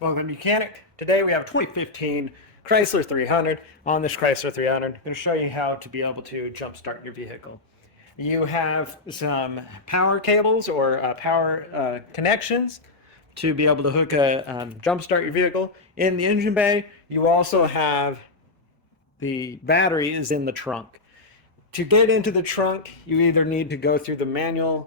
Welcome Mechanic. Today we have a 2015 Chrysler 300. On this Chrysler 300, I'm going to show you how to be able to jump start your vehicle. You have some power cables or power connections to be able to hook a jump start your vehicle. In the engine bay, you also have the battery is in the trunk. To get into the trunk, you either need to go through the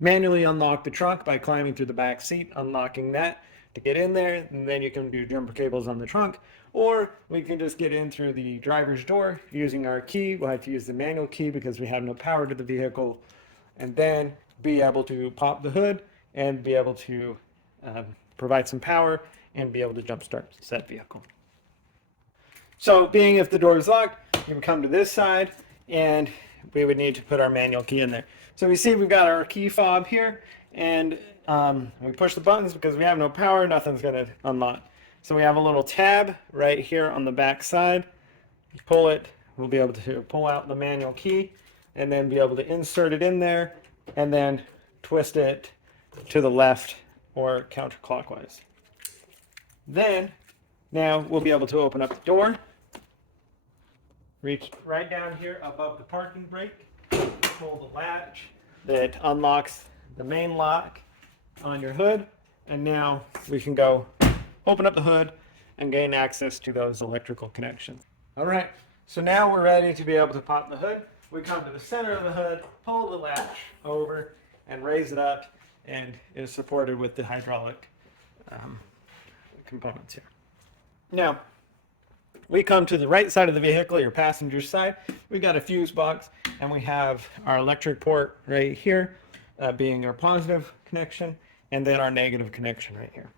manually unlock the trunk by climbing through the back seat, unlocking that to get in there, and then you can do jumper cables on the trunk, or we can just get in through the driver's door using our key. We'll have to use the manual key because we have no power to the vehicle, and then be able to pop the hood and be able to provide some power and be able to jump start said vehicle. So being if the door is locked, you would come to this side and we would need to put our manual key in there. So we see we've got our key fob here, and we push the buttons because we have no power, nothing's going to unlock. So we have a little tab right here on the back side. You pull it, we'll be able to pull out the manual key and then be able to insert it in there and then twist it to the left or counterclockwise. Then, now we'll be able to open up the door. Reach right down here above the parking brake, pull the latch that unlocks the main lock on your hood, and now we can go open up the hood and gain access to those electrical connections. All right, so now we're ready to be able to pop the hood. We come to the center of the hood, pull the latch over, and raise it up, and it is supported with the hydraulic components here. Now, we come to the right side of the vehicle, your passenger side. We got a fuse box, and we have our electric port right here, being our positive connection, and then our negative connection right here.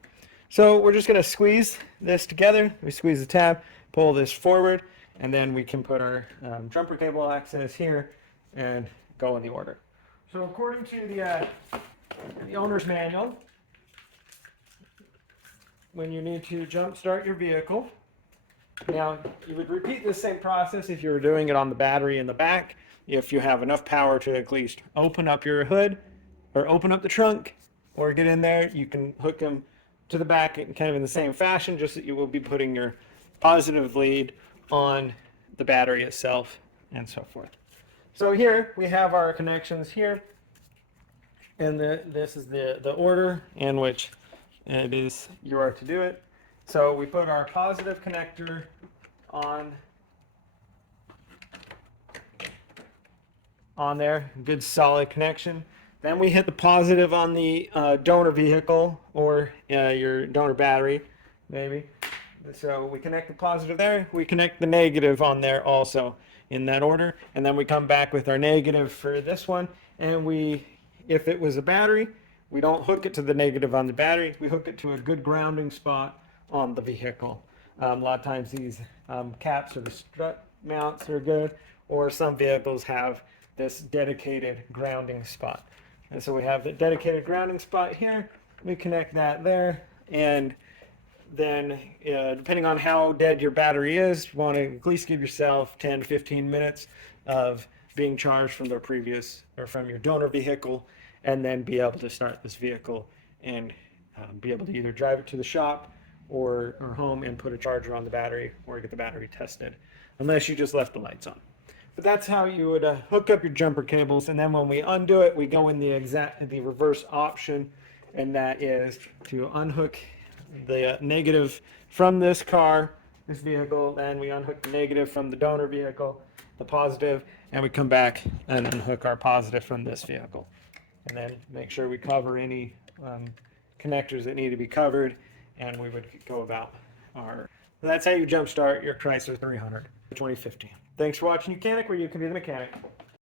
So we're just going to squeeze this together. We squeeze the tab, pull this forward, and then we can put our jumper cable access here and go in the order. So according to the owner's manual, when you need to jump start your vehicle, now, you would repeat this same process if you were doing it on the battery in the back. If you have enough power to at least open up your hood or open up the trunk or get in there, you can hook them to the back kind of in the same fashion, just that you will be putting your positive lead on the battery itself and so forth. So here we have our connections here, and this is the order in which it is you are to do it. So we put our positive connector on there, good solid connection. Then we hit the positive on the donor vehicle or your donor battery, maybe. So we connect the positive there. We connect the negative on there also in that order. And then we come back with our negative for this one. And if it was a battery, we don't hook it to the negative on the battery. We hook it to a good grounding spot on the vehicle. A lot of times these caps or the strut mounts are good, or some vehicles have this dedicated grounding spot. And so we have the dedicated grounding spot here. We connect that there, and then depending on how dead your battery is, you want to at least give yourself 10 to 15 minutes of being charged from the previous or from your donor vehicle, and then be able to start this vehicle and be able to either drive it to the shop or home and put a charger on the battery or get the battery tested, unless you just left the lights on. But that's how you would hook up your jumper cables. And then when we undo it, we go in the reverse option, and that is to unhook the negative from this vehicle, then we unhook the negative from the donor vehicle, the positive, and we come back and unhook our positive from this vehicle. And then make sure we cover any connectors that need to be covered, and we would go about that's how you jumpstart your Chrysler 300 2015. Thanks for watching Mechanic, where you can be the mechanic.